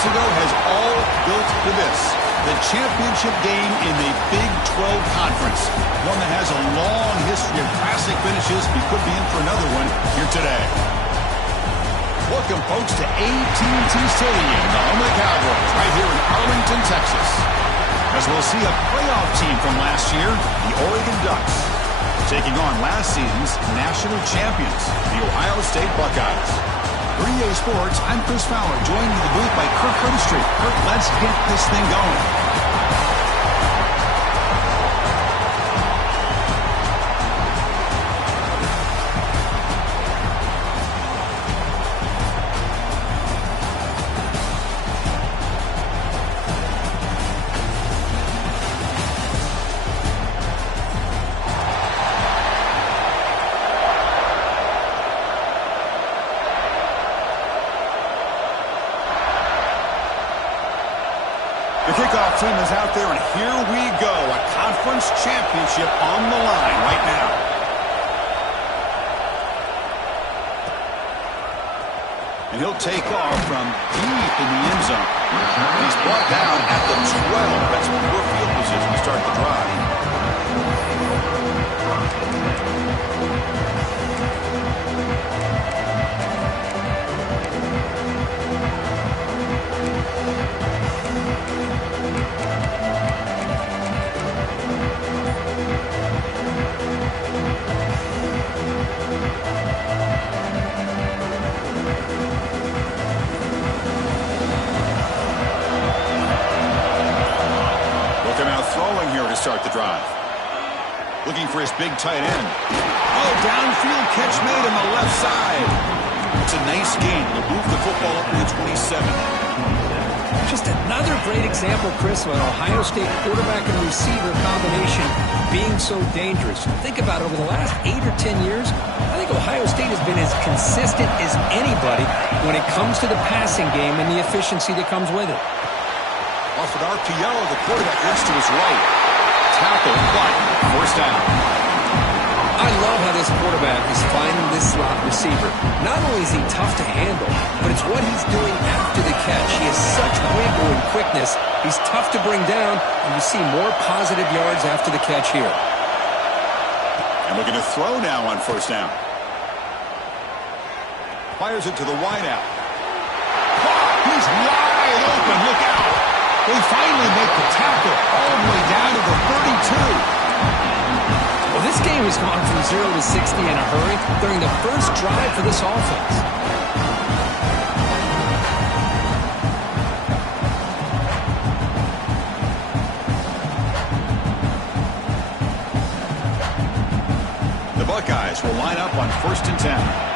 months ago has all built to this. The championship game in the Big 12 Conference. One that has a long history of classic finishes. We could be in for another one here today. Welcome, folks, to AT&T Stadium, the home of the Cowboys, right here in Arlington, Texas. As we'll see a playoff team from last year, the Oregon Ducks, taking on last season's national champions, the Ohio State Buckeyes. For EA Sports, I'm Chris Fowler, joined in the booth by Kirk Herbstreit. Kirk, let's get this thing going. The kickoff team is out there, and here we go. A conference championship on the line right now. And he'll take off from deep in the end zone. He's brought down at the 12. That's poor field position to start the drive. Start the drive. Looking for his big tight end. Oh, downfield catch made on the left side. It's a nice gain. He'll move the football up to the 27. Just another great example, Chris, of an Ohio State quarterback and receiver combination being so dangerous. Think about it, over the last 8 or 10 years, I think Ohio State has been as consistent as anybody when it comes to the passing game and the efficiency that comes with it. Off an RPO, the quarterback looks to his right. Tackle, but first down. I love how this quarterback is finding this slot receiver. Not only is he tough to handle, but it's what he's doing after the catch. He has such wiggle and quickness. He's tough to bring down, and you see more positive yards after the catch here. And looking to throw now on first down. Fires it to the wideout. He's wide open. Look out. They finally make the tackle all the way down to the 32. Well, this game has gone from 0 to 60 in a hurry during the first drive for this offense. The Buckeyes will line up on 1st and 10.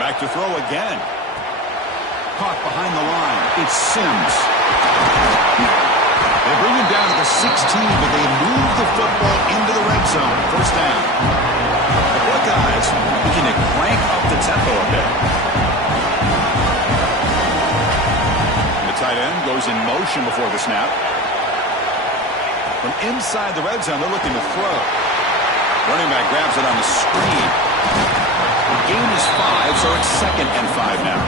Back to throw again. Caught behind the line. It's Sims. They bring him down to the 16, but they move the football into the red zone. First down. The Buckeyes looking to crank up the tempo a bit. The tight end goes in motion before the snap. From inside the red zone, they're looking to throw. Running back grabs it on the screen. The gain is 5, so it's 2nd and 5 now.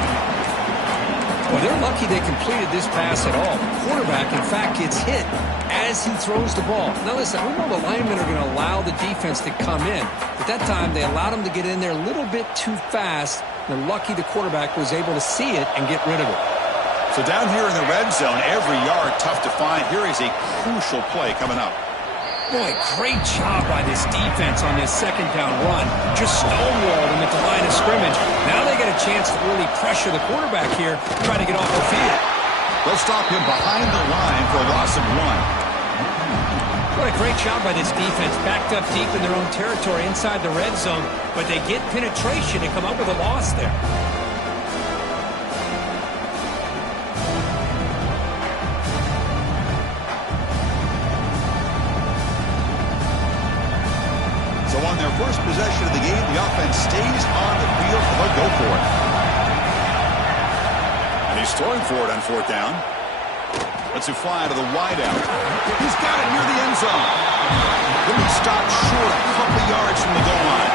Well, they're lucky they completed this pass at all. The quarterback, in fact, gets hit as he throws the ball. Now, listen, we know the linemen are going to allow the defense to come in. But that time, they allowed him to get in there a little bit too fast. They're lucky the quarterback was able to see it and get rid of it. So down here in the red zone, every yard tough to find. Here is a crucial play coming up. Boy, great job by this defense on this 2nd down run. Just stonewalled him at the line of scrimmage. Now they get a chance to really pressure the quarterback here, try to get off the field. They'll stop him behind the line for a loss of 1. What a great job by this defense. Backed up deep in their own territory inside the red zone, but they get penetration to come up with a loss there. So on their first possession of the game, the offense stays on the field, and they'll go for it. And he's throwing for it on 4th down. Lets it fly to the wideout. He's got it near the end zone. He'll be stopped short a couple yards from the goal line.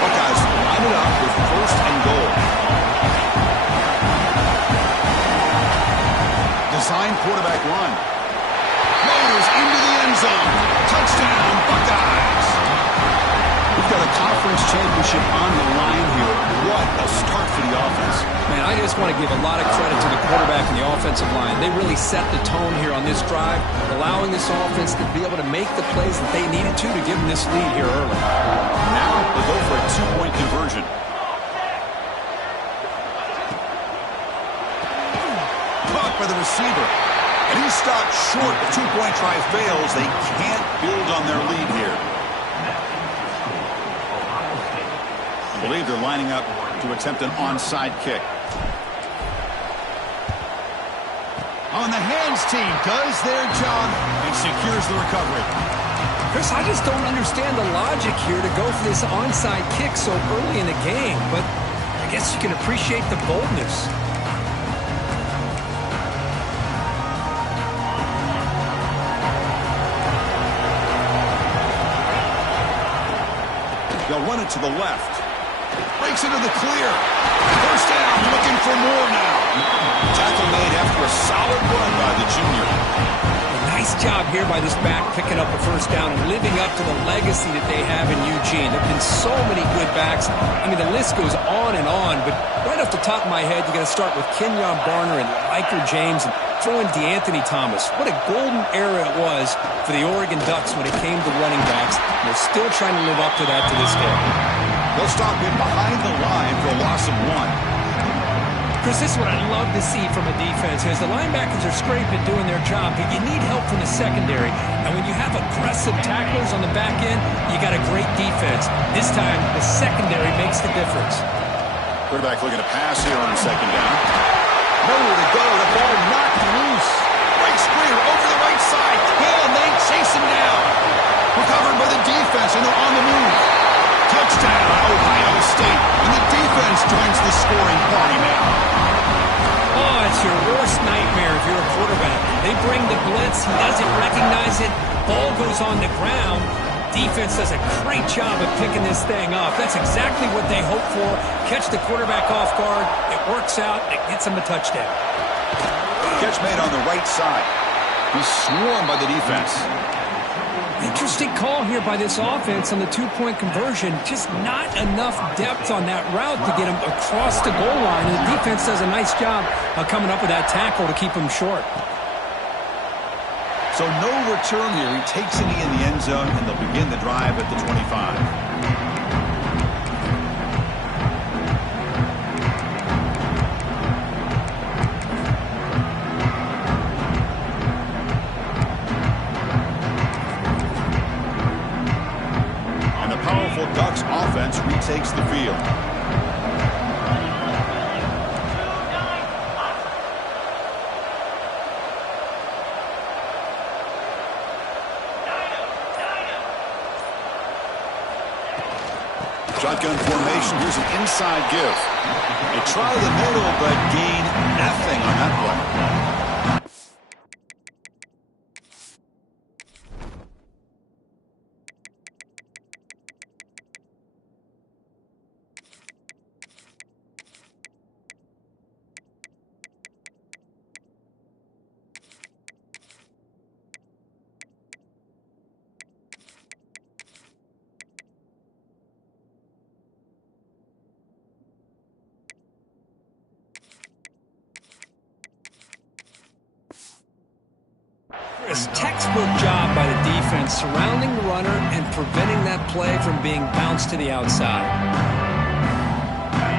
Buckeyes line it up with 1st and goal. Design quarterback run. Motors into the end zone. Touchdown, Buckeyes. We've got a conference championship on the line here. What a start for the offense. Man, I just want to give a lot of credit to the quarterback and the offensive line. They really set the tone here on this drive, allowing this offense to be able to make the plays that they needed to give them this lead here early. Now they'll go for a 2-point conversion. Caught by the receiver. And he's stopped short. The 2-point try fails. They can't build on their lead here. I believe they're lining up to attempt an onside kick. On the hands team does their job and secures the recovery. Chris, I just don't understand the logic here to go for this onside kick so early in the game, but I guess you can appreciate the boldness. They'll run it to the left. Breaks into the clear. 1st down, looking for more now. Tackle made after a solid run by the junior. Nice job here by this back picking up a 1st down and living up to the legacy that they have in Eugene. There have been so many good backs. I mean, the list goes on, but right off the top of my head, you got to start with Kenyon Barner and Riker James and throw in DeAnthony Thomas. What a golden era it was for the Oregon Ducks when it came to running backs. They're still trying to live up to that to this day. They'll stop him behind the line for a loss of 1. Chris, this is what I love to see from a defense is the linebackers are scraping, doing their job, but you need help from the secondary. And when you have aggressive tacklers on the back end, you got a great defense. This time, the secondary makes the difference. Quarterback looking to pass here on 2nd down. Nowhere to go. The ball knocked loose. Breaks clear over the right side. Can they chase him down? Recovered by the defense, and they're on the move. Touchdown, Ohio State. And the defense joins the scoring party now. Oh, it's your worst nightmare if you're a quarterback. They bring the blitz. He doesn't recognize it. Ball goes on the ground. Defense does a great job of picking this thing up. That's exactly what they hope for. Catch the quarterback off guard. It works out. It gets him a touchdown. Catch made on the right side. He's swarmed by the defense. Interesting call here by this offense on the 2-point conversion. Just not enough depth on that route to get him across the goal line. And the defense does a nice job of coming up with that tackle to keep him short. So no return here. He takes it in the end zone, and they'll begin the drive at the 25. Ducks offense retakes the field. Shotgun formation. Here's an inside give. They try the middle, but gain nothing on that play. This textbook job by the defense surrounding the runner and preventing that play from being bounced to the outside.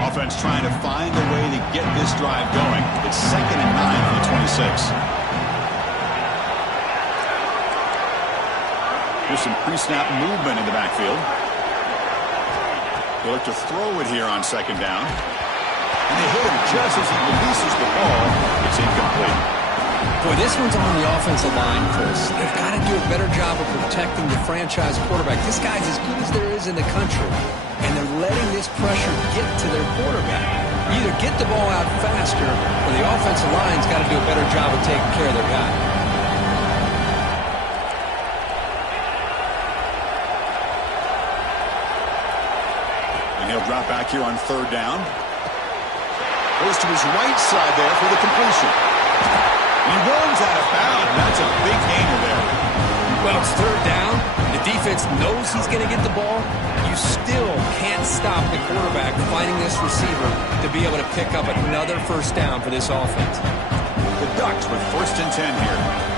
Offense trying to find a way to get this drive going. It's 2nd and 9 from the 26. There's some pre-snap movement in the backfield. They look to throw it here on 2nd down. And they hit him just as he releases the ball. It's incomplete. Boy, this one's on the offensive line, Chris. They've got to do a better job of protecting the franchise quarterback. This guy's as good as there is in the country, and they're letting this pressure get to their quarterback. Either get the ball out faster, or the offensive line's got to do a better job of taking care of their guy. drop back here on third down. Goes to his right side there for the completion. He runs out of bounds. That's a big gainer there. Well, it's third down. The defense knows he's going to get the ball. You still can't stop the quarterback finding this receiver to be able to pick up another first down for this offense. The Ducks with 1st and 10 here.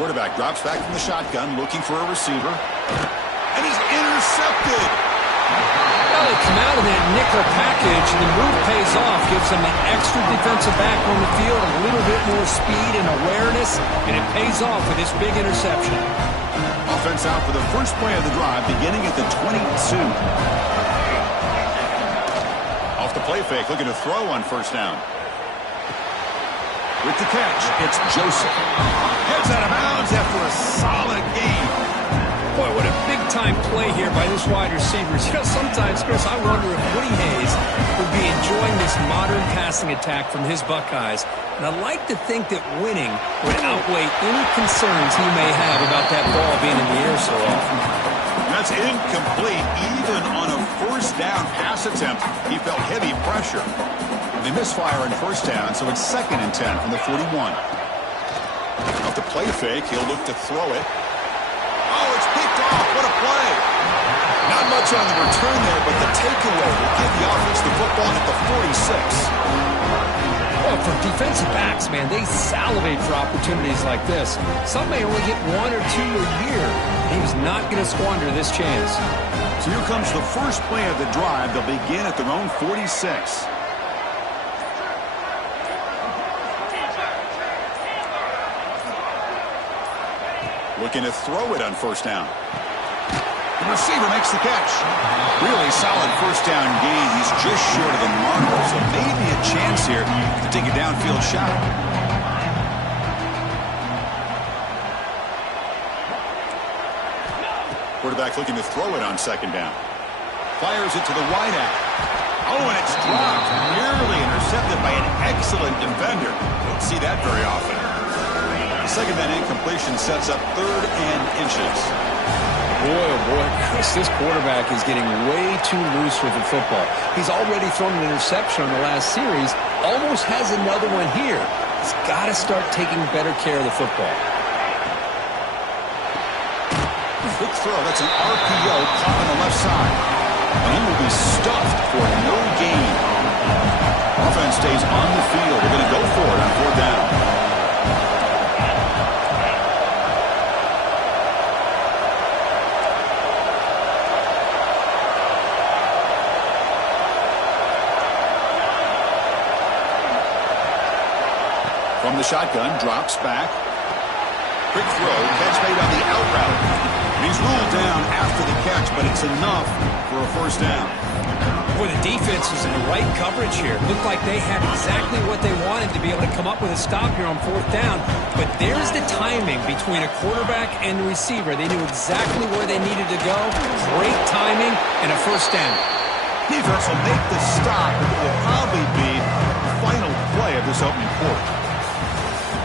Quarterback drops back from the shotgun, looking for a receiver. And he's intercepted. Well, they come out of that nickel package, and the move pays off, gives them an extra defensive back on the field, a little bit more speed and awareness, and it pays off with this big interception. Offense out for the first play of the drive, beginning at the 22. Off the play fake, looking to throw on first down. With the catch, it's Joseph. Heads out of bounds after a solid game. Boy, what a big-time play here by this wide receiver. You know, sometimes, Chris, I wonder if Woody Hayes would be enjoying this modern passing attack from his Buckeyes. And I like to think that winning would outweigh any concerns he may have about that ball being in the air so often. That's incomplete. Even on a first down pass attempt, he felt heavy pressure. They misfire on first down, so it's 2nd and 10 from the 41. Off the play fake, he'll look to throw it. Oh, it's picked off. What a play. Not much on the return there, but the takeaway will give the offense the football at the 46. Well, for defensive backs, man, they salivate for opportunities like this. Some may only get 1 or 2 a year. He was not going to squander this chance. So here comes the first play of the drive. They'll begin at their own 46. Looking to throw it on first down. The receiver makes the catch. Really solid first down gain. He's just short of the marker, so maybe a chance here to take a downfield shot. Quarterback looking to throw it on second down. Fires it to the wide out. Oh, and it's dropped. Nearly intercepted by an excellent defender. Don't see that very often. The second down incompletion sets up 3rd and inches. Boy, oh boy, Chris, this quarterback is getting way too loose with the football. He's already thrown an interception on the last series, almost has another one here. He's got to start taking better care of the football. Quick throw, that's an RPO caught on the left side. And he will be stuffed for no gain. Offense stays on the field. They're going to go for it on 4th down. From the shotgun, drops back. Quick throw, catch made on the out route. And he's ruled down after the catch, but it's enough for a first down. Boy, the defense was in the right coverage here. Looked like they had exactly what they wanted to be able to come up with a stop here on 4th down. But there's the timing between a quarterback and the receiver. They knew exactly where they needed to go. Great timing and a first down. Defense will make the stop, and it will probably be the final play of this opening quarter.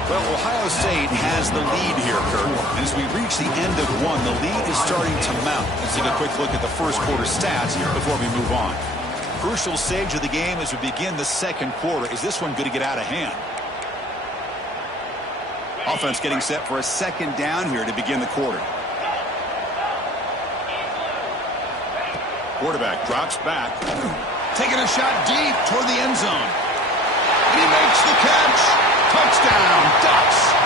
Well, Ohio State has the lead here, Kurt. And as we reach the end of one, the lead is starting to mount. Let's take a quick look at the first quarter stats here before we move on. Crucial stage of the game as we begin the second quarter. Is this one going to get out of hand? Offense getting set for a second down here to begin the quarter. Quarterback drops back. Taking a shot deep toward the end zone. And he makes the catch. Touchdown, Ducks.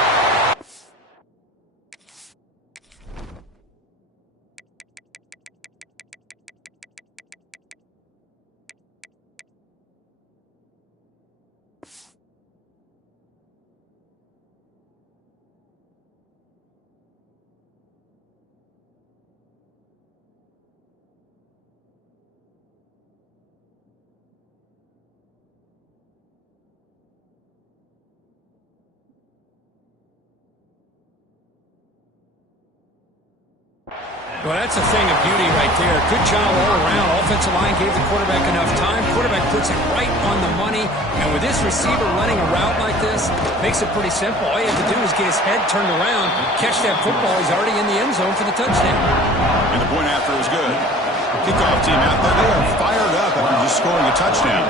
Well, that's a thing of beauty right there. Good job all around. Offensive line gave the quarterback enough time. Quarterback puts it right on the money. And with this receiver running a route like this, makes it pretty simple. All you have to do is get his head turned around, catch that football. He's already in the end zone for the touchdown. And the point after is good. Kickoff team out there. They are fired up after just scoring a touchdown.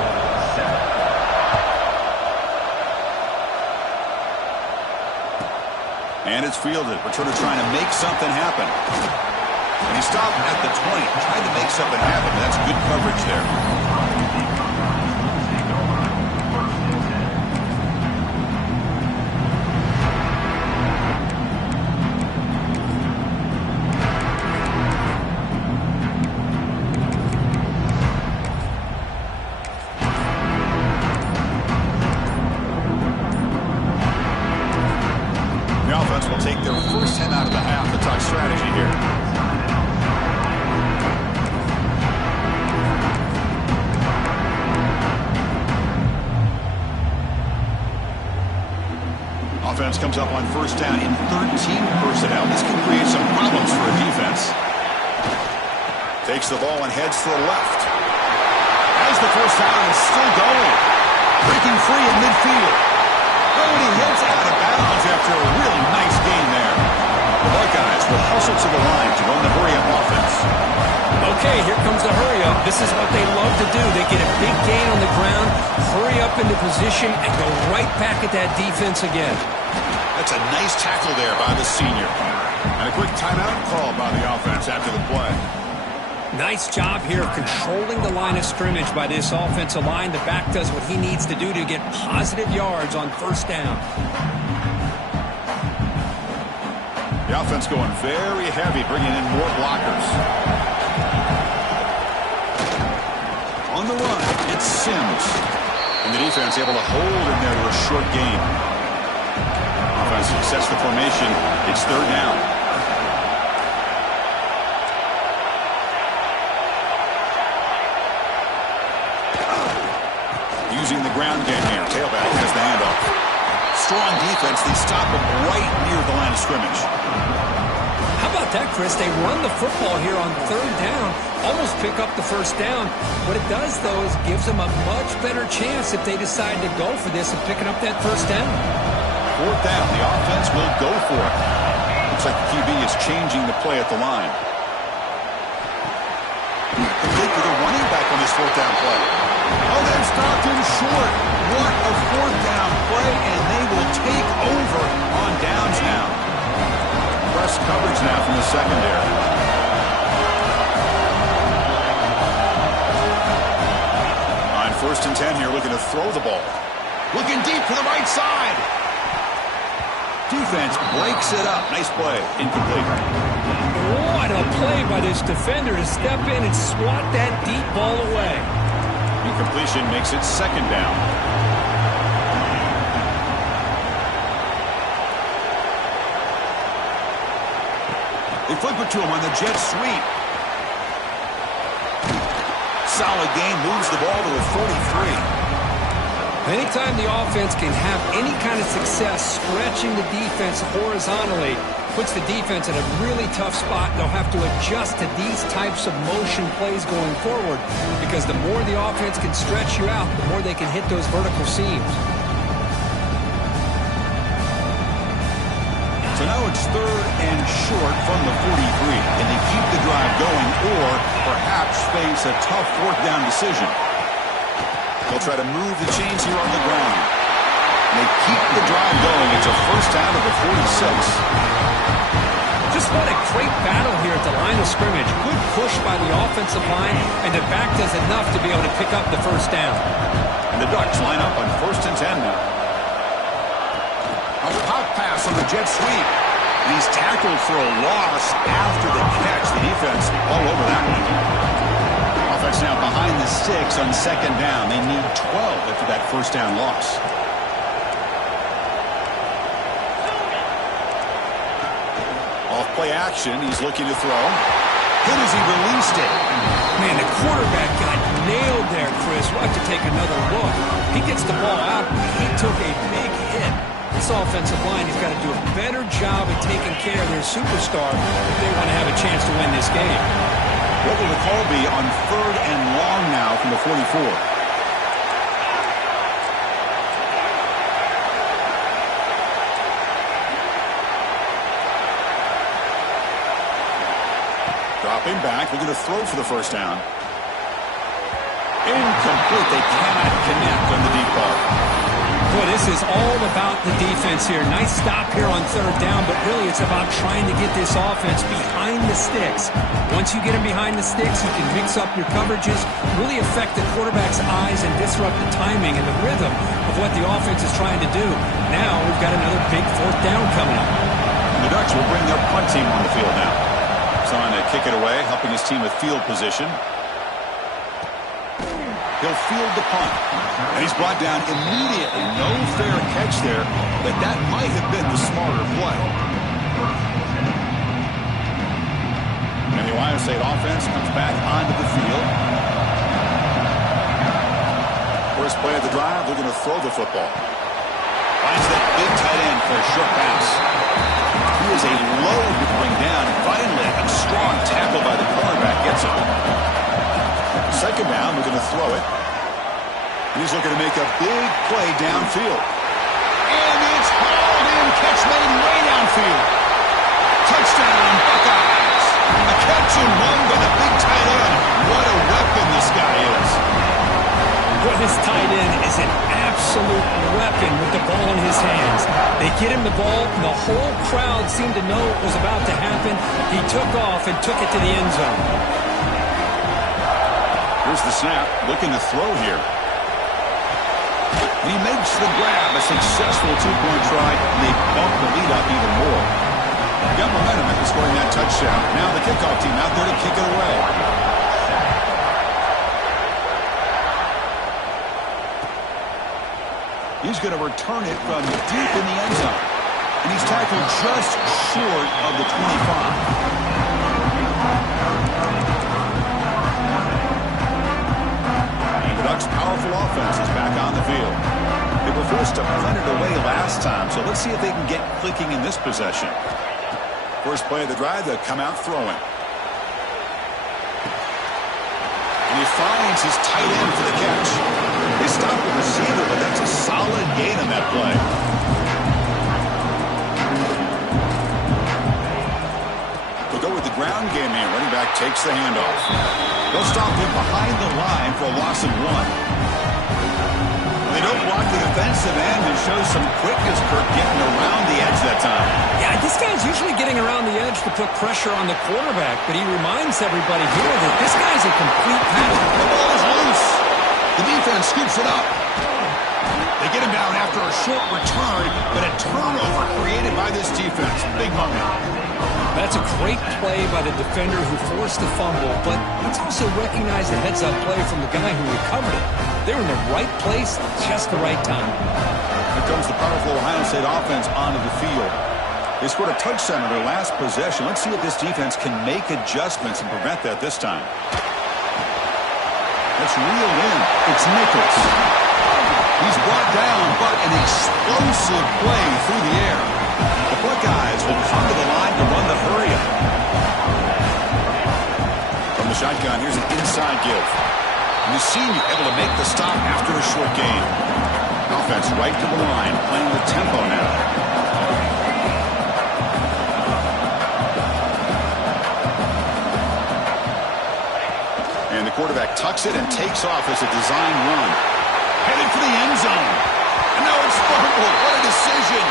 And it's fielded. Returner trying to make something happen. And he stopped at the 20, tried to make something happen, but that's good coverage there. The offense will take their first 10 out of the half to talk strategy here. Offense comes up on first down in 13 personnel. This can create some problems for a defense. Takes the ball and heads to the left. As the first down is still going. Breaking free in midfield. Oh, and he hits out of bounds after a really nice gain there. The Buckeyes will hustle to the line to run the hurry-up offense. Okay, here comes the hurry-up. This is what they love to do. They get a big gain on the ground, hurry up into position, and go right back at that defense again. That's a nice tackle there by the senior. And a quick timeout called by the offense after the play. Nice job here controlling the line of scrimmage by this offensive line. The back does what he needs to do to get positive yards on first down. The offense going very heavy, bringing in more blockers. On the run, it's Sims. And the defense able to hold in there to a short gain. Offense sets the formation. It's third down. Using the ground game here. Tailback has the handoff. Strong defense. They stop him right near the line of scrimmage. How about that, Chris? They run the football here on third down, almost pick up the first down. What it does, though, is gives them a much better chance if they decide to go for this and picking up that first down. Fourth down. The offense will go for it. Looks like the QB is changing the play at the line. Complete to the running back on this fourth down play. Oh, they've stopped him short. What a fourth down play, and they will take over on downs now. Press coverage now from the secondary. On first and 10 here, looking to throw the ball. Looking deep to the right side. Defense breaks it up. Nice play. Incomplete. What a play by this defender to step in and swat that deep ball away. Incompletion makes it second down. They flip it to him on the jet sweep. Solid gain, moves the ball to a 43. Anytime the offense can have any kind of success stretching the defense horizontally, puts the defense in a really tough spot. They'll have to adjust to these types of motion plays going forward because the more the offense can stretch you out, the more they can hit those vertical seams. So now it's third and short from the 43. Can they keep the drive going or perhaps face a tough fourth down decision? They'll try to move the chains here on the ground. And they keep the drive going. It's a first down to the 46. Just what a great battle here at the line of scrimmage. Good push by the offensive line, and the back does enough to be able to pick up the first down. And the Ducks line up on first and 10 now. A pop pass on the jet sweep. And he's tackled for a loss after the catch. The defense all over that one. Offense now behind the 6 on second down. They need 12 after that first down loss. Off play action. He's looking to throw. Hit as he released it. Man, the quarterback got nailed there, Chris. We'll have to take another look. He gets the ball out. He took a big hit. This offensive line has got to do a better job of taking care of their superstar if they want to have a chance to win this game. What will the call be on 3rd and long now from the 44? Dropping back, looking to throw for the first down. Incomplete. They cannot connect on the deep ball. Boy, this is all about the defense here. Nice stop here on 3rd down, but really it's about trying to get this offense behind the sticks. Once you get them behind the sticks, you can mix up your coverages, really affect the quarterback's eyes and disrupt the timing and the rhythm of what the offense is trying to do. Now we've got another big 4th down coming up. And the Ducks will bring their punt team on the field now. Trying to kick it away, helping his team with field position. He'll field the punt. And he's brought down immediately. No fair catch there, but that might have been the smarter play. And the Ohio State offense comes back onto the field. First play of the drive, they're going to throw the football. Finds that big tight end for a short pass. He is a load to bring down. And finally, a strong tackle by the cornerback gets him. 2nd down, we're going to throw it. He's looking to make a big play downfield. And it's hauled in. Catch made way downfield. Touchdown, Buckeyes. A catch and run by the big tight end. What a weapon this guy is. Well, this tight end is an absolute weapon with the ball in his hands. They get him the ball, and the whole crowd seemed to know what was about to happen. He took off and took it to the end zone. Here's the snap, looking to throw here. And he makes the grab, a successful 2-point try, and they bump the lead up even more. Got momentum after scoring that touchdown. Now the kickoff team out there to kick it away. He's going to return it from deep in the end zone. And he's tackled just short of the 25. The Ducks' powerful offense is back on the field. They were forced to punt it away last time, so let's see if they can get clicking in this possession. First play of the drive, they'll come out throwing. And he finds his tight end for the catch. They stop the receiver, but that's a solid gain on that play. They'll go with the ground game here. Running back takes the handoff. They'll stop him behind the line for a loss of 1. They don't block the defensive end and show some quickness, Kirk, getting around the edge that time. Yeah, this guy's usually getting around the edge to put pressure on the quarterback, but he reminds everybody here that this guy's a complete passer. The ball is loose. The defense scoops it up. They get him down after a short return, but a turnover created by this defense. Big moment. That's a great play by the defender who forced the fumble, but let's also recognize the heads-up play from the guy who recovered it. They're in the right place, just the right time. Here comes the powerful Ohio State offense onto the field. They scored a touchdown on their last possession. Let's see if this defense can make adjustments and prevent that this time. That's reeled in. It's Nichols. He's brought down, but an explosive play through the air. The Buckeyes will come to the line to run the hurry-up. From the shotgun, here's an inside give. And the senior able to make the stop after a short gain. Offense right to the line, playing with tempo now. And the quarterback tucks it and takes off as a design run. Headed for the end zone. And now it's fumbled. What a decision.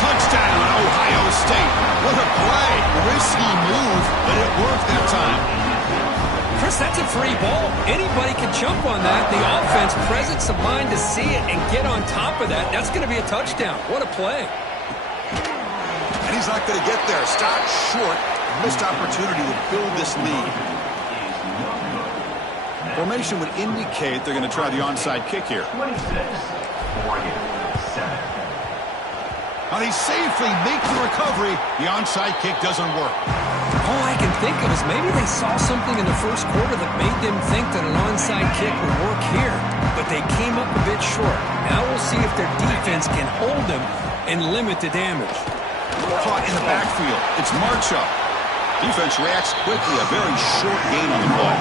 Touchdown, Ohio State. What a play. Risky move, but it worked that time. Chris, that's a free ball. Anybody can jump on that. The offense, presence of mind to see it and get on top of that. That's going to be a touchdown. What a play. And he's not going to get there. Stopped short. Missed opportunity to build this lead. Formation would indicate they're going to try the onside kick here. How they safely make the recovery. The onside kick doesn't work. All I can think of is maybe they saw something in the first quarter that made them think that an onside kick would work here. But they came up a bit short. Now we'll see if their defense defense can hold them and limit the damage. Caught in the backfield. It's Marshall. Defense reacts quickly. A very short gain on the play.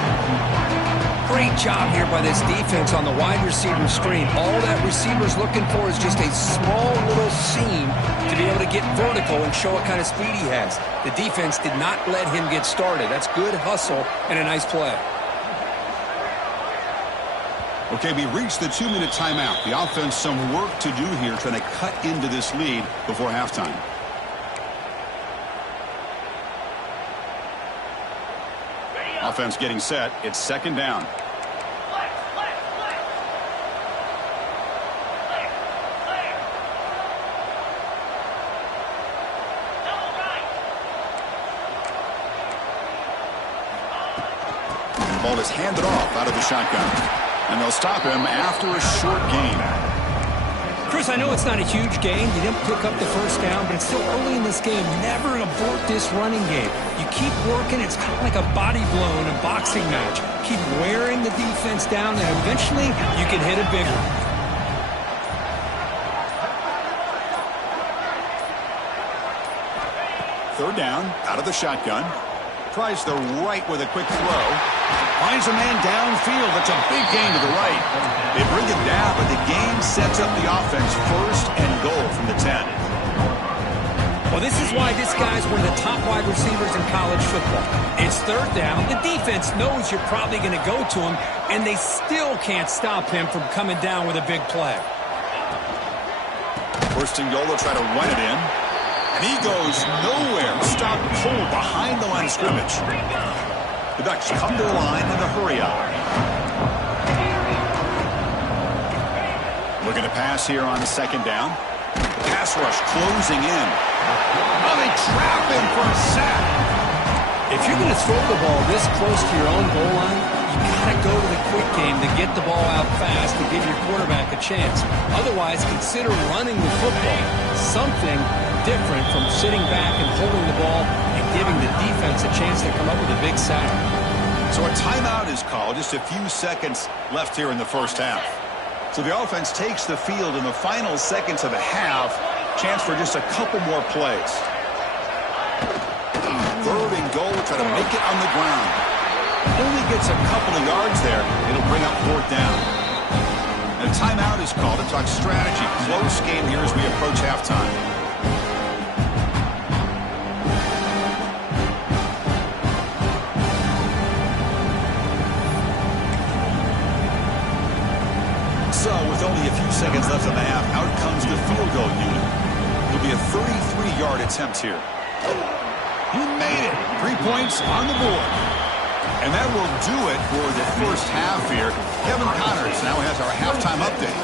Great job here by this defense on the wide receiver screen. All that receiver's looking for is just a small little seam to be able to get vertical and show what kind of speed he has. The defense did not let him get started. That's good hustle and a nice play. Okay, we reached the 2-minute timeout. The offense some work to do here trying to cut into this lead before halftime. Offense getting set. It's second down. Ball is handed off out of the shotgun. And they'll stop him after a short gain. Chris, I know it's not a huge gain. You didn't pick up the first down, but it's still early in this game. Never abort this running game. You keep working. It's kind of like a body blow in a boxing match. Keep wearing the defense down, and eventually you can hit a big one. Third down, out of the shotgun. Tries the right with a quick throw. Finds a man downfield. That's a big gain to the right. They bring him down, but the game sets up the offense first and goal from the 10. Well, this is why this guy's one of the top wide receivers in college football. It's third down. The defense knows you're probably going to go to him, and they still can't stop him from coming down with a big play. First and goal, they'll try to run it in. And he goes nowhere. Stop cold behind the line of scrimmage. The Ducks come to the line in a hurry up. Looking to pass here on second down. Pass rush closing in. Oh, they trap him for a sack. If you're going to throw the ball this close to your own goal line, you got to go to the quick game to get the ball out fast to give your quarterback a chance. Otherwise, consider running the football. Something different from sitting back and holding the ball and giving the defense a chance to come up with a big sack. So a timeout is called. Just a few seconds left here in the first half. So the offense takes the field in the final seconds of the half. Chance for just a couple more plays. Third and goal. Try to make it on the ground. Only gets a couple of yards there. It'll bring up fourth down. And a timeout is called to talk strategy. Close game here as we approach halftime. So, with only a few seconds left in the half, out comes the field goal unit. It'll be a 33-yard attempt here. He made it. 3 points on the board. And that will do it for the first half here. Kevin Connors now has our halftime update.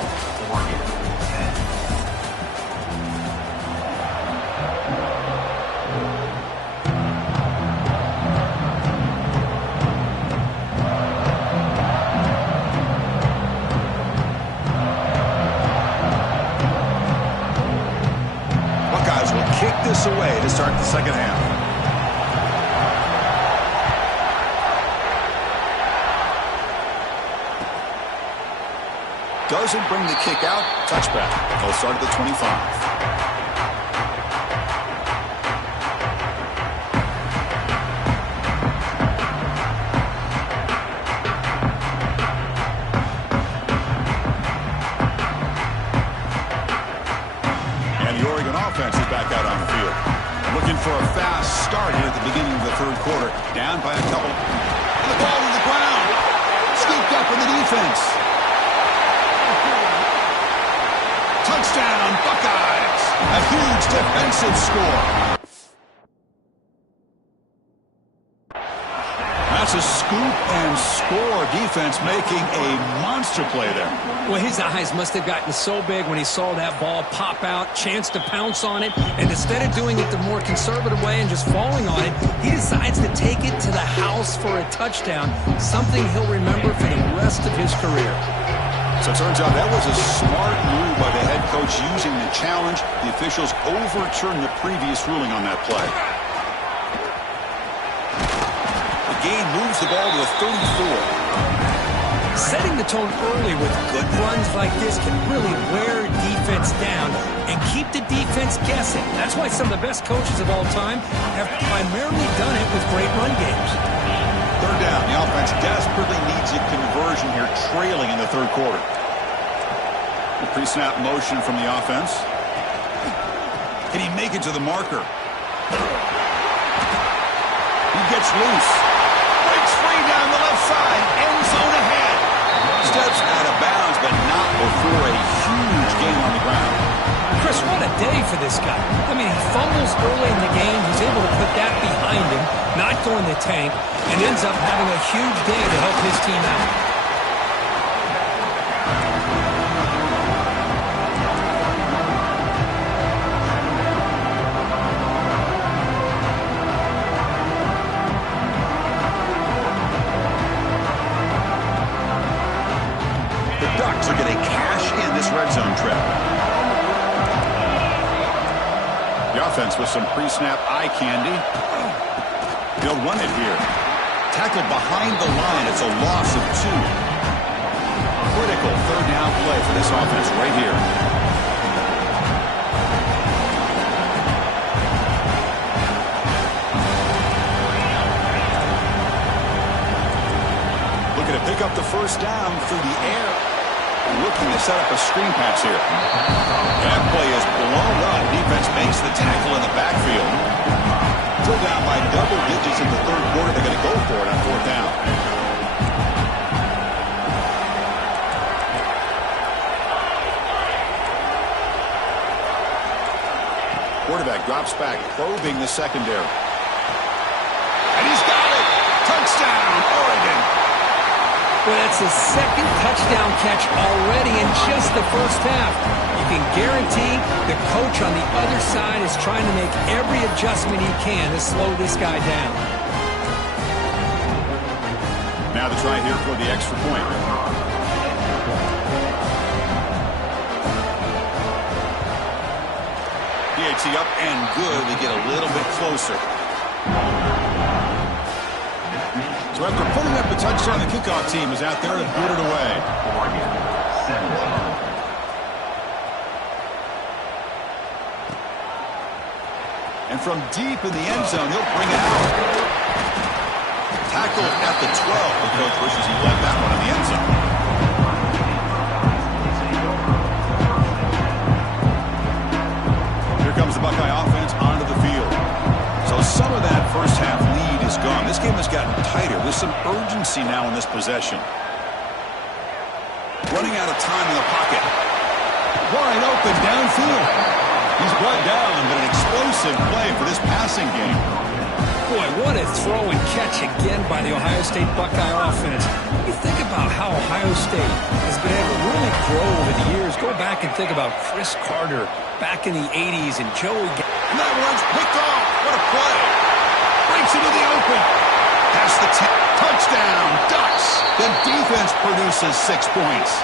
Kick this away to start the second half. Doesn't bring the kick out. Touchback. They'll start at the 25. Offense is back out on the field. Looking for a fast start here at the beginning of the third quarter. Down by a couple. And the ball to the ground. Scooped up in the defense. Touchdown, Buckeyes. A huge defensive score. That's a scoop and score. Defense making a monster play there. Well, his eyes must have gotten so big when he saw that ball pop out, chance to pounce on it, and instead of doing it the more conservative way and just falling on it, he decides to take it to the house for a touchdown, something he'll remember for the rest of his career. So it turns out that was a smart move by the head coach using the challenge. The officials overturned the previous ruling on that play. Gain moves the ball to the 34. Setting the tone early with good runs like this can really wear defense defense down and keep the defense guessing. That's why some of the best coaches of all time have primarily done it with great run games. Third down. The offense desperately needs a conversion here, trailing in the third quarter. The pre-snap motion from the offense. Can he make it to the marker? He gets loose. Breaks free down the left side. End zone ahead. Steps out of bounds, but not before a huge gain on the ground. Chris, what a day for this guy. I mean, he fumbles early in the game. He's able to put that behind him, not go in the tank, and ends up having a huge day to help his team out. Ducks are going to cash in this red zone trip. The offense with some pre-snap eye candy. They'll run it here. Tackled behind the line. It's a loss of 2. Critical third down play for this offense right here. Looking to pick up the first down through the air. Looking to set up a screen pass here. That play is blown up. Defense makes the tackle in the backfield. Still down by double digits in the third quarter. They're going to go for it on fourth down. Quarterback drops back, probing the secondary. And he's got it! Touchdown, Oregon! Well, that's his second touchdown catch already in just the first half. You can guarantee the coach on the other side is trying to make every adjustment he can to slow this guy down. Now the try here for the extra point. PAT up and good. We get a little bit closer. So after putting up the touchdown, the kickoff team is out there to boot it away. And from deep in the end zone, he'll bring it out. Tackled at the 12. The coach wishes he left that one in the end zone. Here comes the Buckeye offense onto the field. So some of that first half lead is gone. This game has gotten tighter. There's some urgency now in this possession. Running out of time in the pocket. Wide open downfield. He's brought down, but an explosive play for this passing game. Boy, what a throw and catch again by the Ohio State Buckeye offense. You think about how Ohio State has been able to really grow over the years. Go back and think about Chris Carter back in the 80s and Joey. And that one's picked off. What a play. Breaks into the open. Past the touchdown. Ducks. The defense produces 6 points.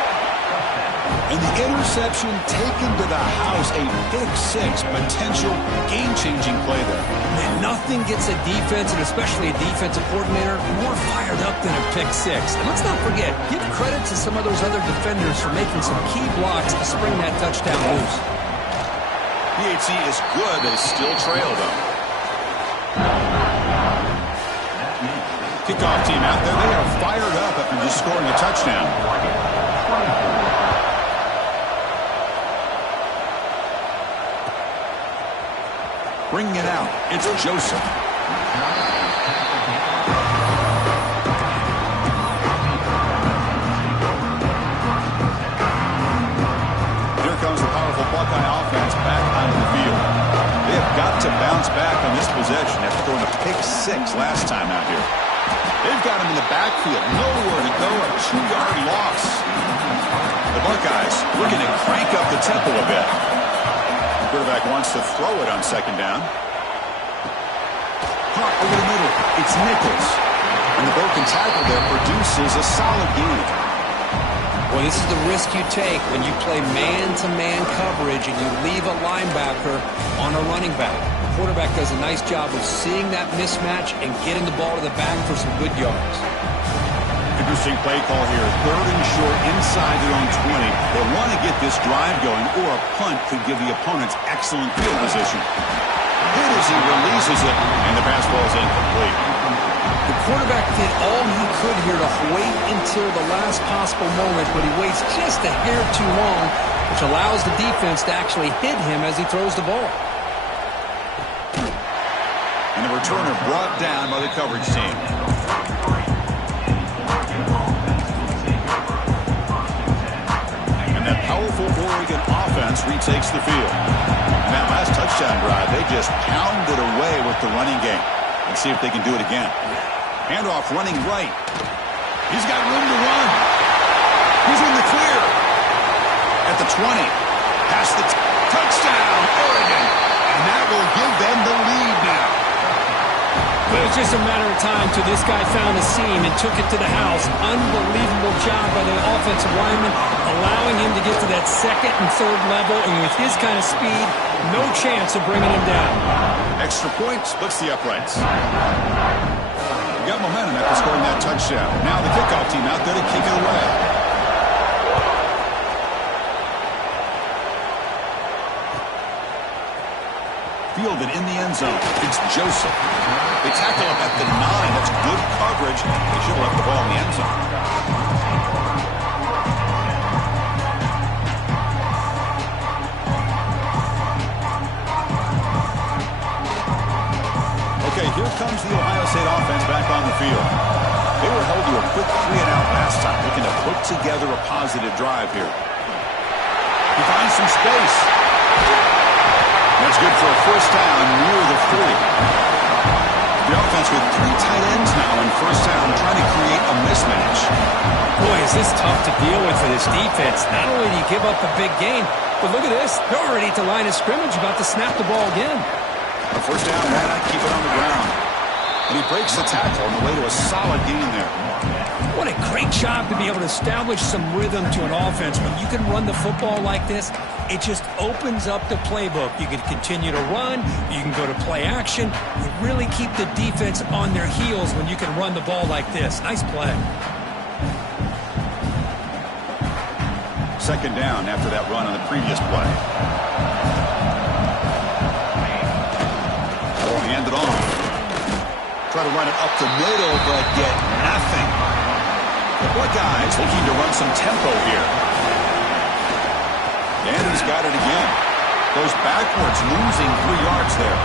And the interception taken to the house, a pick 6, potential game-changing play there. Man, nothing gets a defense, and especially a defensive coordinator, more fired up than a pick 6. And let's not forget, give credit to some of those other defenders for making some key blocks to spring that touchdown loose. PAT is good, but is still trail, though. Kickoff team out there, they are fired up after just scoring a touchdown. Bringing it out, it's Joseph. Here comes the powerful Buckeye offense back onto the field. They have got to bounce back on this possession after throwing a pick 6 last time out here. They've got him in the backfield, nowhere to go, a 2-yard loss. The Buckeyes looking to crank up the tempo a bit. The quarterback wants to throw it on second down. Hot over the middle. It's Nichols. And the broken tackle there produces a solid gain. Well, this is the risk you take when you play man-to-man coverage and you leave a linebacker on a running back. The quarterback does a nice job of seeing that mismatch and getting the ball to the back for some good yards. The Interesting play call here. 3rd and short inside their own 20. They want to get this drive going, or a punt could give the opponents excellent field position. Hit as he releases it, and the pass ball is incomplete. The quarterback did all he could here to wait until the last possible moment, but he waits just a hair too long, which allows the defense to actually hit him as he throws the ball. And the returner brought down by the coverage team. That powerful Oregon offense retakes the field. And that last touchdown drive, they just pounded away with the running game. Let's see if they can do it again. Handoff running right. He's got room to run. He's in the clear. At the 20. Past the touchdown, Oregon. And that will give them the lead now. But it was just a matter of time till this guy found a seam and took it to the house. Unbelievable job by the offensive lineman, allowing him to get to that 2nd and 3rd level, and with his kind of speed, no chance of bringing him down. Extra point splits the uprights. We got momentum after scoring that touchdown. Now the kickoff team out there to kick it away. Fielded in the end zone. It's Joseph. They tackle him at the 9. That's good coverage. They should have left the ball in the end zone. Okay, here comes the Ohio State offense back on the field. They were held to a quick 3-and-out last time, looking to put together a positive drive here. He finds some space. That's good for a first down near the 30. The offense with 3 tight ends now in first down, trying to create a mismatch. Boy, is this tough to deal with for this defense. Not only do you give up a big gain, but look at this. They're already at the line of scrimmage, about to snap the ball again. A first down, why not keep it on the ground? And he breaks the tackle on the way to a solid gain there. What a great job to be able to establish some rhythm to an offense. When you can run the football like this, it just opens up the playbook. You can continue to run. You can go to play action. You really keep the defense on their heels when you can run the ball like this. Nice play. 2nd down after that run on the previous play. Ball handed off. Try to run it up the middle, but get nothing. The Buckeyes looking to run some tempo here. And he's got it again. Goes backwards, losing 3 yards there.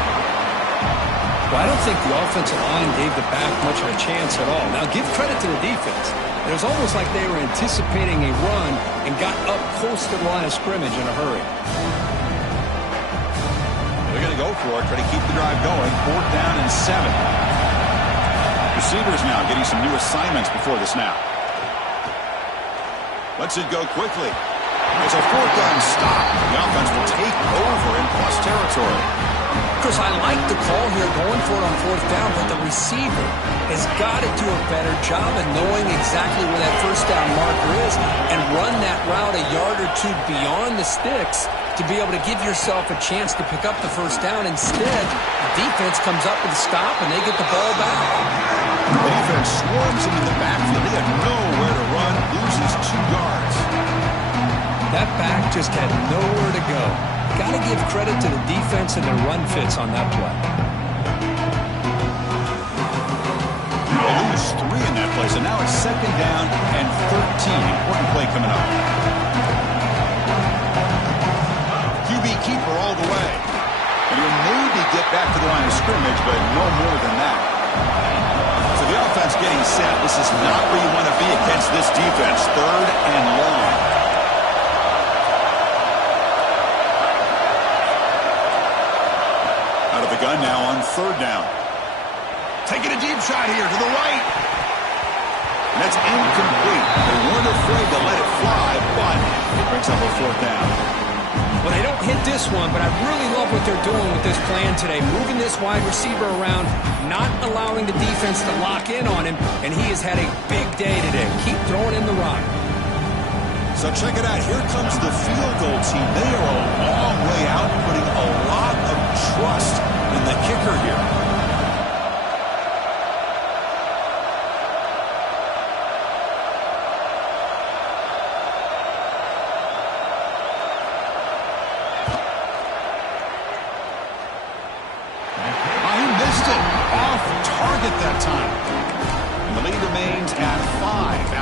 Well, I don't think the offensive line gave the back much of a chance at all. Now, give credit to the defense. It was almost like they were anticipating a run and got up close to the line of scrimmage in a hurry. They're going to go for it, try to keep the drive going. 4th down and 7. Receivers now getting some new assignments before the snap. Lets it go quickly. It's a 4th down stop. The offense will take over in plus territory. Chris, I like the call here, going for it on 4th down, but the receiver has got to do a better job of knowing exactly where that first down marker is and run that route a yard or 2 beyond the sticks to be able to give yourself a chance to pick up the first down. Instead, the defense comes up with a stop and they get the ball back. The defense swarms into the backfield. They had nowhere to run, loses 2 yards. That back just had nowhere to go. Got to give credit to the defense and their run fits on that play. They lose 3 in that play, so now it's 2nd down and 13. Important play coming up. QB keeper all the way. And he'll maybe get back to the line of scrimmage, but no more than that. So the offense getting set. This is not where you want to be against this defense. 3rd and long. Out of the gun now on 3rd down. Taking a deep shot here to the right. And that's incomplete. They weren't afraid to let it fly, but it brings up a 4th down. Well, they don't hit this one, but I really love what they're doing with this plan today. Moving this wide receiver around, not allowing the defense to lock in on him, and he has had a big day today. Keep throwing in the rock. So check it out. Here comes the field goal team. They are a long way out, putting a lot of trust in the kicker here.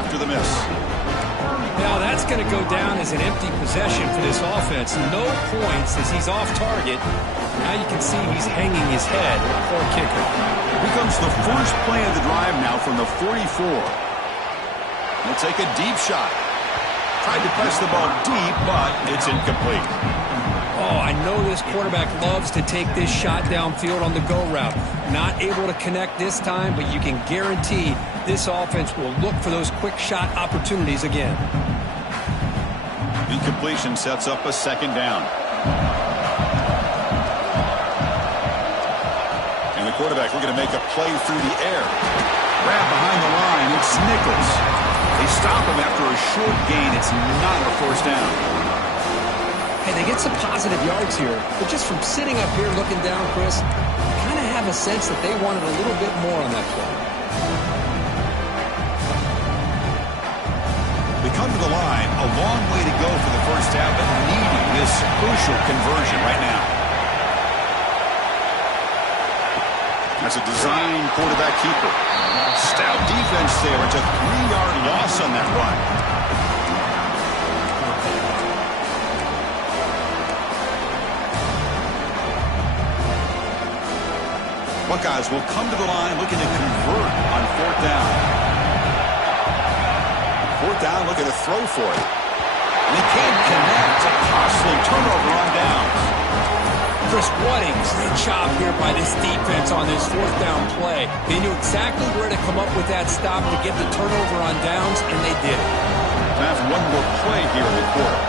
after the miss. Now that's going to go down as an empty possession for this offense. No points as he's off target. Now you can see he's hanging his head. Poor kicker. Here comes the first play of the drive now from the 44. They'll take a deep shot. Tried to press the ball deep, but it's incomplete. Oh, I know this quarterback loves to take this shot downfield on the go route. Not able to connect this time, but you can guarantee this offense will look for those quick shot opportunities again. Incompletion sets up a second down. And the quarterback looking to make a play through the air. Grab behind the line. It's Nichols. They stop him after a short gain. It's not a first down. Hey, they get some positive yards here, but just from sitting up here looking down, Chris, kind of have a sense that they wanted a little bit more on that play. We come to the line, a long way to go for the first down, but needing this crucial conversion right now. That's a design quarterback keeper. Stout defense there. It's a 3-yard loss on that run. Buckeyes will come to the line looking to convert on fourth down. Fourth down, looking to throw for it. And he can't connect. A costly turnover on downs. Chris, what a great job here by this defense on this fourth down play. They knew exactly where to come up with that stop to get the turnover on downs, and they did it. Time for one more play here in the quarter.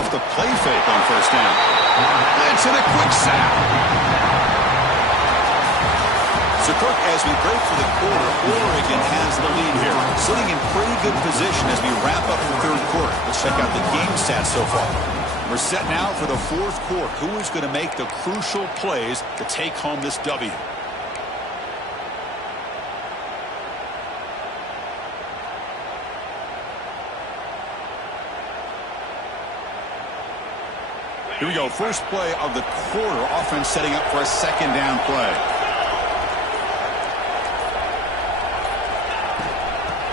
Off the play fake on first down. Blitz and a quick sack. So, Kirk, as we break for the quarter, Oregon has the lead here. Sitting in pretty good position as we wrap up the third quarter. Let's check out the game stats so far. We're set now for the fourth quarter. Who is going to make the crucial plays to take home this W? Here we go. First play of the quarter. Offense setting up for a second down play.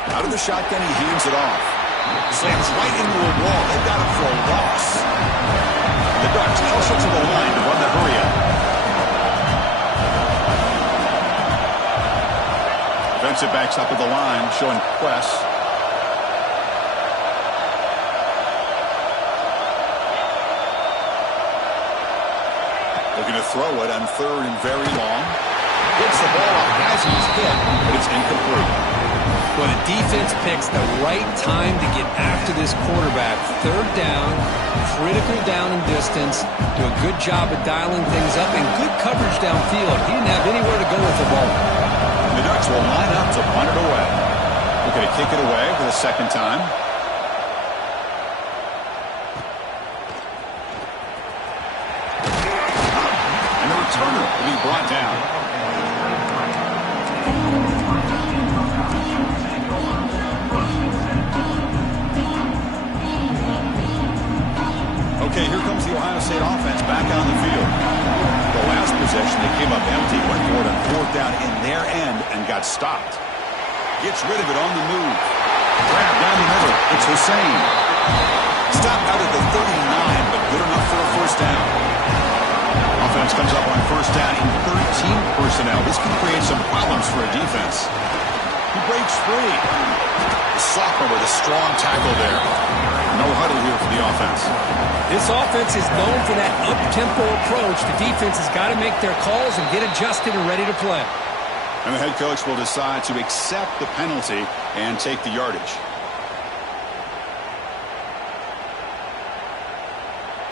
Out of the shotgun, he hands it off. Slams right into a wall. They've got him for a loss. The Ducks hustle to the line to run the hurry-up. Defensive backs up at the line, showing Quest. Looking to throw it on third and very long. Gets the ball off as he's hit, but it's incomplete. Well, the defense picks the right time to get after this quarterback. Third down, critical down and distance. Do a good job of dialing things up and good coverage downfield. He didn't have anywhere to go with the ball. The Ducks will line up to punt it away. Looking to kick it away for the second time. And the returner will be brought down. Okay, here comes the Ohio State offense back on the field. The last possession, they came up empty, went for it on fourth down in their end and got stopped. Gets rid of it on the move. Grab down the middle. It's Hussein. Stopped out at the 39, but good enough for a first down. Offense comes up on first down in 13 personnel. This can create some problems for a defense. He breaks free. The sophomore with a strong tackle there. No huddle here for the offense. This offense is known for that up-tempo approach. The defense has got to make their calls and get adjusted and ready to play. And the head coach will decide to accept the penalty and take the yardage.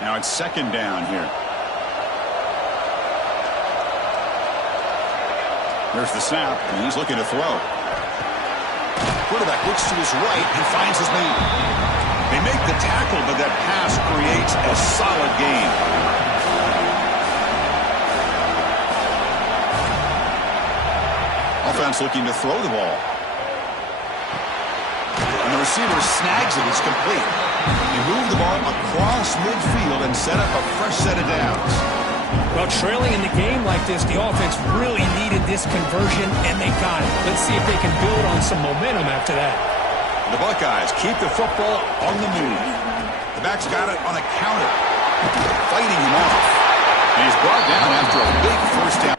Now it's second down here. There's the snap, and he's looking to throw. Quarterback looks to his right and finds his man. They make the tackle, but that pass creates a solid gain. Offense looking to throw the ball. And the receiver snags it. It's complete. He moved the ball across midfield and set up a fresh set of downs. Well, trailing in the game like this, the offense really needed this conversion, and they got it. Let's see if they can build on some momentum after that. The Buckeyes keep the football on the move. The back's got it on a counter, fighting him off. And he's brought down after a big first down.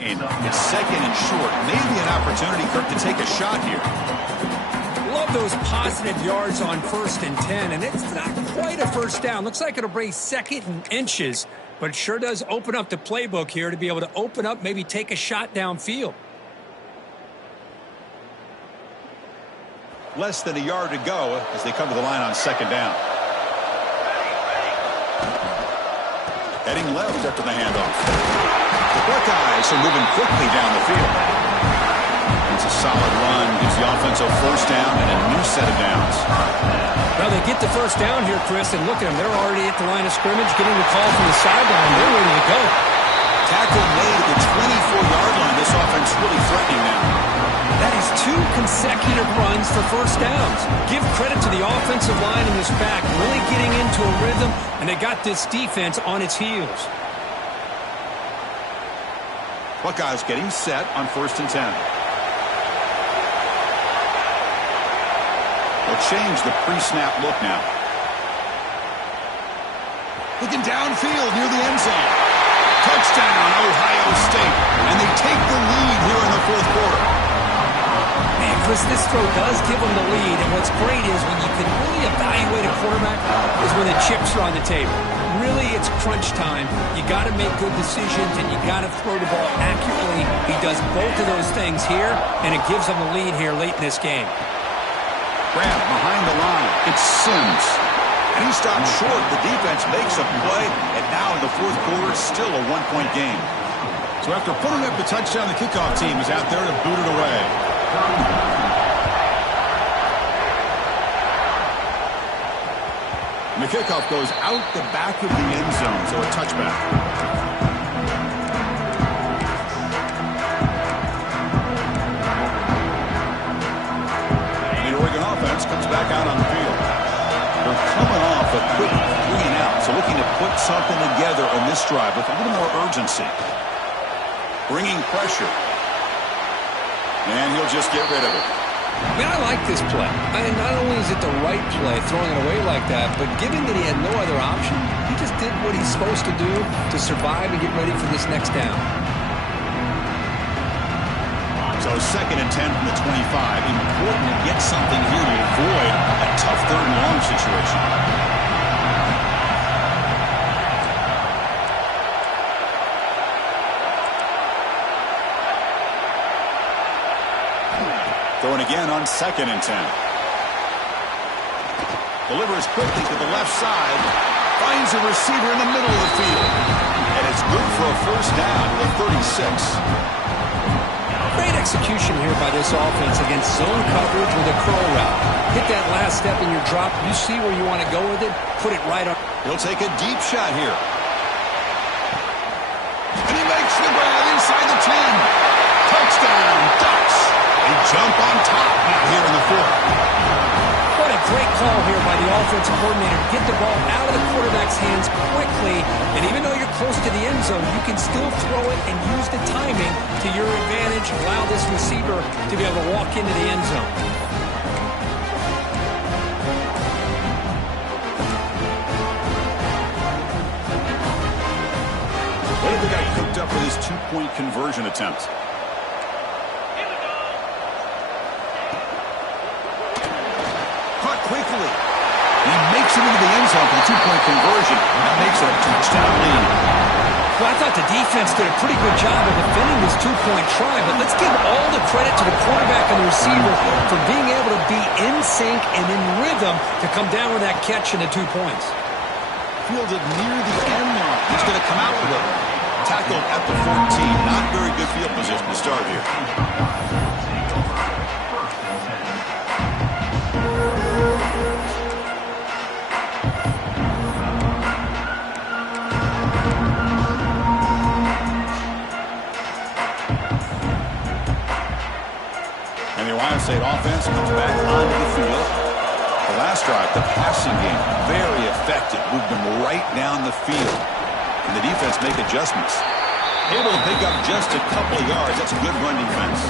And it's second and short. Maybe an opportunity, Kirk, to take a shot here. Love those positive yards on 1st and 10, and it's not quite a first down. Looks like it'll bring 2nd and inches, but it sure does open up the playbook here to be able to open up, maybe take a shot downfield. Less than a yard to go as they come to the line on 2nd down. Heading left after the handoff. The Buckeyes are moving quickly down the field. It's a solid run, gives the offense a 1st down and a new set of downs. Well, they get the 1st down here, Chris, and look at them. They're already at the line of scrimmage, getting the call from the sideline. They're ready to go. Tackle made at the 24-yard line. This offense really threatening now. That is 2 consecutive runs for 1st downs. Give credit to the offensive line in this back, really getting into a rhythm, and they got this defense on its heels. Buckeyes getting set on 1st and 10. They'll change the pre-snap look now. Looking downfield near the end zone. Touchdown, Ohio State. And they take the lead here in the 4th quarter. Man, Chris, this throw does give them the lead, and what's great is when you can really evaluate a quarterback is when the chips are on the table. Really, it's crunch time. You got to make good decisions, and you got to throw the ball accurately. He does both of those things here, and it gives them the lead here late in this game. Grab behind the line. It's Sims. And he stopped short. The defense makes a play, and now in the 4th quarter, still a 1-point game. So after putting up the touchdown, the kickoff team is out there to boot it away. And the kickoff goes out the back of the end zone, so a touchback. The Oregon offense comes back out on the field. They're coming off a quick 3 and out, so looking to put something together on this drive with a little more urgency. Bringing pressure. And he'll just get rid of it. Man, I like this play. Not only is it the right play, throwing it away like that, but given that he had no other option, he just did what he's supposed to do to survive and get ready for this next down. So 2nd and 10 from the 25. Important to get something here to avoid a tough 3rd and long situation. Throwing again on 2nd and 10. Delivers quickly to the left side. Finds a receiver in the middle of the field. And it's good for a 1st down to the 36. Great execution here by this offense against zone coverage with a curl route. Hit that last step in your drop. You see where you want to go with it. Put it right on. He'll take a deep shot here. And he makes the grab inside the 10. Touchdown, Ducks. They jump on top here in the 4th. What a great call here by the offensive coordinator. Get the ball out of the quarterback's hands quickly, and even though you're close to the end zone, you can still throw it and use the timing to your advantage. Allow this receiver to be able to walk into the end zone. What if they got cooked up for this 2-point conversion attempt? Caught quickly. He makes it into the end zone for the 2-point conversion. That makes it a touchdown lead. Well, I thought the defense did a pretty good job of defending this 2-point try, but let's give all the credit to the quarterback and the receiver for being able to be in sync and in rhythm to come down with that catch and the 2 points. Fielded near the end line. He's going to come out with it. Tackled at the 14. Not very good field position to start here. And the Ohio State offense comes back onto the field. The last drive, the passing game, very effective. Moved them right down the field. And the defense make adjustments. Able to pick up just a couple of yards. That's a good run defense.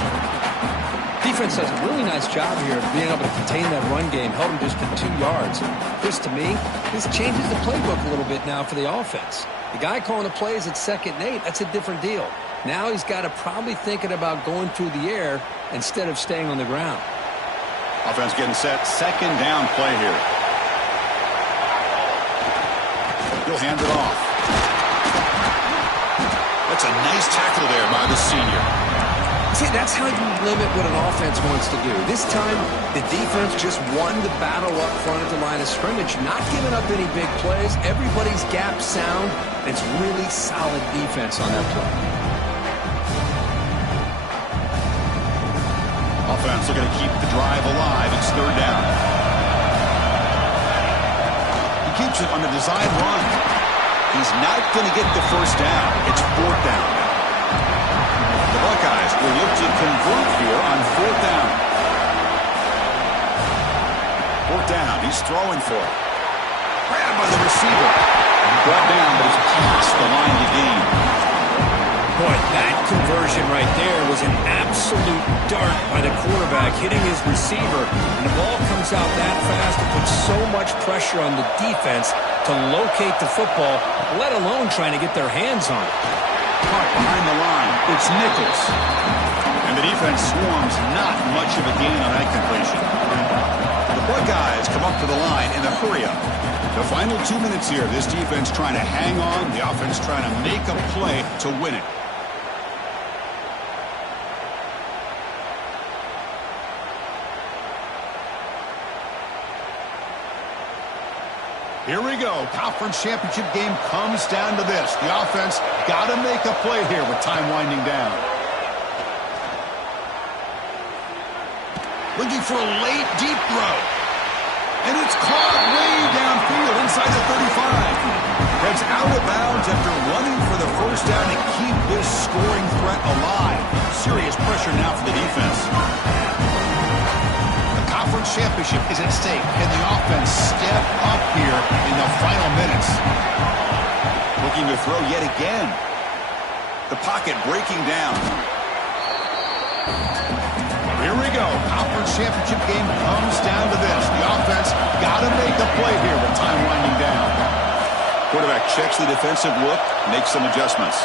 Defense does a really nice job here of being able to contain that run game, held them just to 2 yards. This, to me, this changes the playbook a little bit now for the offense. The guy calling the plays at 2nd and 8, that's a different deal. Now he's got to probably thinking about going through the air instead of staying on the ground. Offense getting set. Second down play here. He'll hand it off. That's a nice tackle there by the senior. See, that's how you limit what an offense wants to do. This time, the defense just won the battle up front at the line of scrimmage, not giving up any big plays. Everybody's gap sound. It's really solid defense on that play. Offense looking to keep the drive alive. It's third down. He keeps it on the design run. He's not going to get the first down. It's fourth down. The Buckeyes will look to convert here on fourth down. Fourth down. He's throwing for it. Grabbed by the receiver. Brought down, but he's past the line to gain. Boy, that conversion right there was an absolute dart by the quarterback hitting his receiver. And the ball comes out that fast to put so much pressure on the defense to locate the football, let alone trying to get their hands on it. Caught behind the line. It's Nichols. And the defense swarms not much of a gain on that completion. The Buckeyes come up to the line in a hurry-up. The final 2 minutes here. This defense trying to hang on. The offense trying to make a play to win it. Here we go. Conference championship game comes down to this. The offense got to make a play here with time winding down. Looking for a late, deep throw. And it's caught way downfield inside the 35. Heads out of bounds after running for the first down to keep this scoring threat alive. Serious pressure now for the defense. Conference championship is at stake. Can the offense step up here in the final minutes? Looking to throw yet again. The pocket breaking down. Here we go. Conference championship game comes down to this. The offense got to make a play here with time winding down. Quarterback checks the defensive look, makes some adjustments.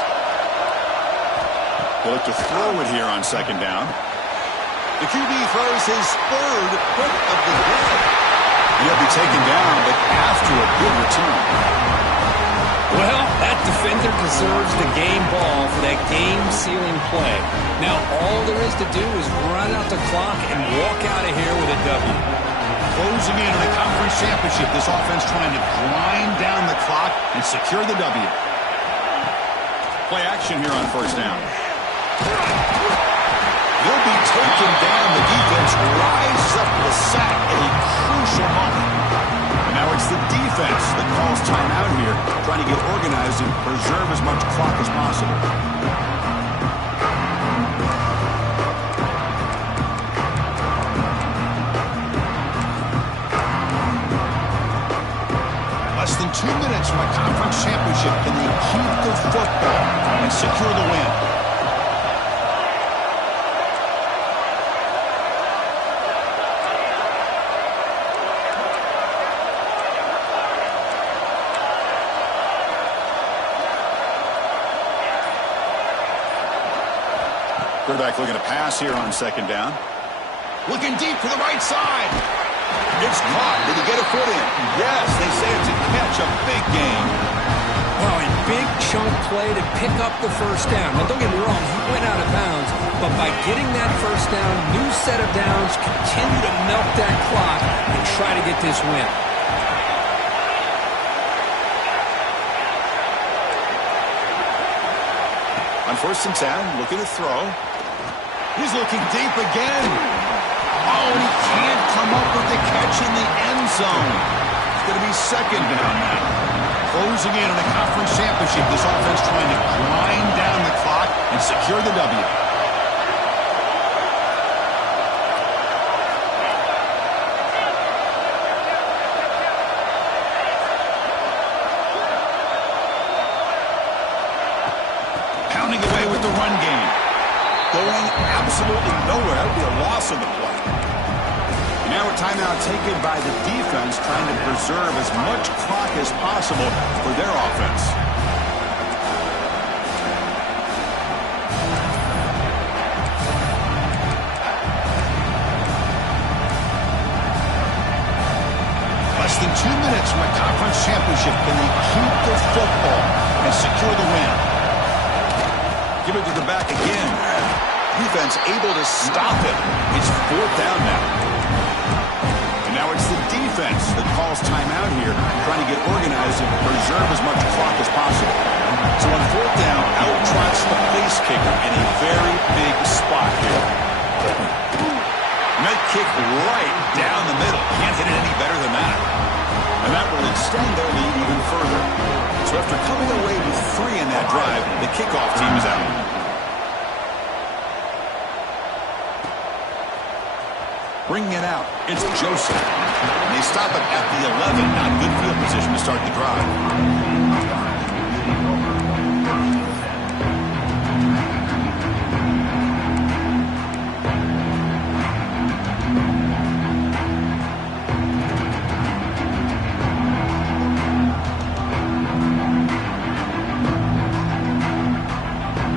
He'll look to throw it here on second down. The QB throws his third hit of the day. He'll be taken down, but after a good return. Well, that defender deserves the game ball for that game-sealing play. Now, all there is to do is run out the clock and walk out of here with a W. Closing in on the conference championship, this offense trying to grind down the clock and secure the W. Play action here on first down. He'll be taken down. The defense rises up with a sack at a crucial moment. And now it's the defense that calls timeout here, trying to get organized and preserve as much clock as possible. Less than 2 minutes from a conference championship. Can they keep the football and secure the win? Quarterback looking to pass here on second down. Looking deep to the right side. It's caught. Did he get a foot in? Yes, they say it's a catch, a big gain. Well, a big chunk play to pick up the first down. Now, don't get me wrong, he went out of bounds, but by getting that first down, new set of downs, continue to milk that clock and try to get this win. On first and 10, looking to throw. He's looking deep again. Oh, and he can't come up with the catch in the end zone. It's going to be second down now. Closing in on the conference championship. This offense trying to grind down the clock and secure the W. Pounding away with the run game. Going absolutely nowhere. That would be a loss of the play. And now a timeout taken by the defense, trying to preserve as much clock as possible for their offense. in 2 minutes from a conference championship. Can they keep the football and secure the win? Give it to the back again. Defense able to stop it. It's 4th down now. And now it's the defense that calls timeout here, trying to get organized and preserve as much clock as possible. So on 4th down, out trots the place kicker in a very big spot here. Net kick right down the middle. Can't hit it any better than that. And that will extend their lead even further. So after coming away with 3 in that drive, the kickoff team is out. Bringing it out, it's Joseph. And they stop it at the 11. Not good field position to start the drive.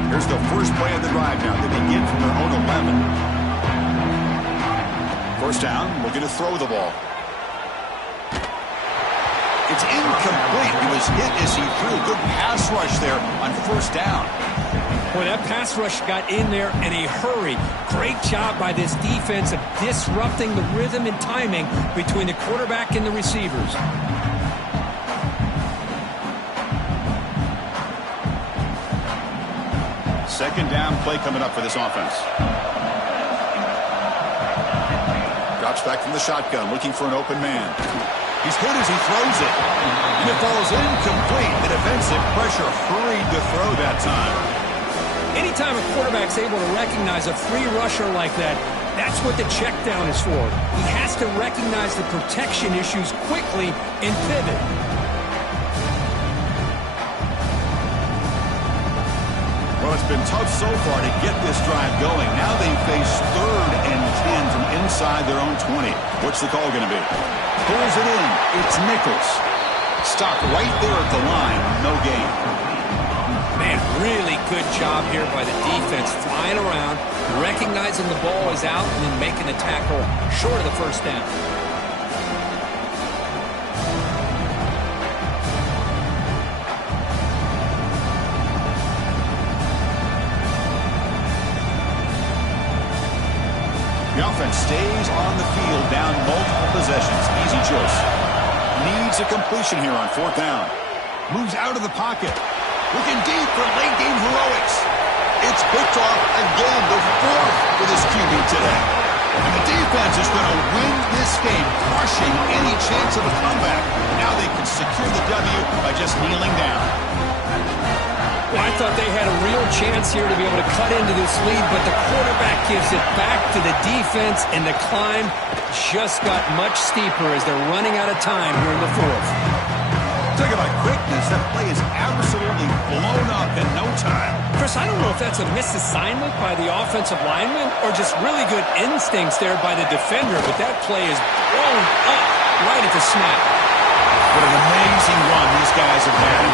Here's the first play of the drive now. They begin from their own 11. First down, looking to throw the ball. It's incomplete. He was hit as he threw. Good pass rush there on first down. Boy, that pass rush got in there in a hurry. Great job by this defense of disrupting the rhythm and timing between the quarterback and the receivers. Second down play coming up for this offense. Drops back from the shotgun, looking for an open man. He's hit as he throws it. And it falls incomplete. The defensive pressure hurried to throw that time. Anytime a quarterback's able to recognize a free rusher like that, that's what the check down is for. He has to recognize the protection issues quickly and pivot. Well, it's been tough so far to get this drive going. Now they face 3rd and 10 from inside their own 20. What's the call going to be? Pulls it in. It's Nichols. Stopped right there at the line. No gain. Man, really good job here by the defense. Flying around, recognizing the ball is out, and then making the tackle short of the first down. The offense stays on the field, down multiple possessions. Easy choice. Needs a completion here on 4th down. Moves out of the pocket. Looking deep for late-game heroics. It's picked off again, the 4th for this QB today. And the defense is going to win this game, crushing any chance of a comeback. Now they can secure the W by just kneeling down. Well, I thought they had a real chance here to be able to cut into this lead, but the quarterback gives it back to the defense, and the climb just got much steeper as they're running out of time here in the 4th. Talk about quickness. That play is absolutely blown up in no time. Chris, I don't know if that's a misassignment by the offensive lineman or just really good instincts there by the defender, but that play is blown up right at the snap. What an amazing run these guys have had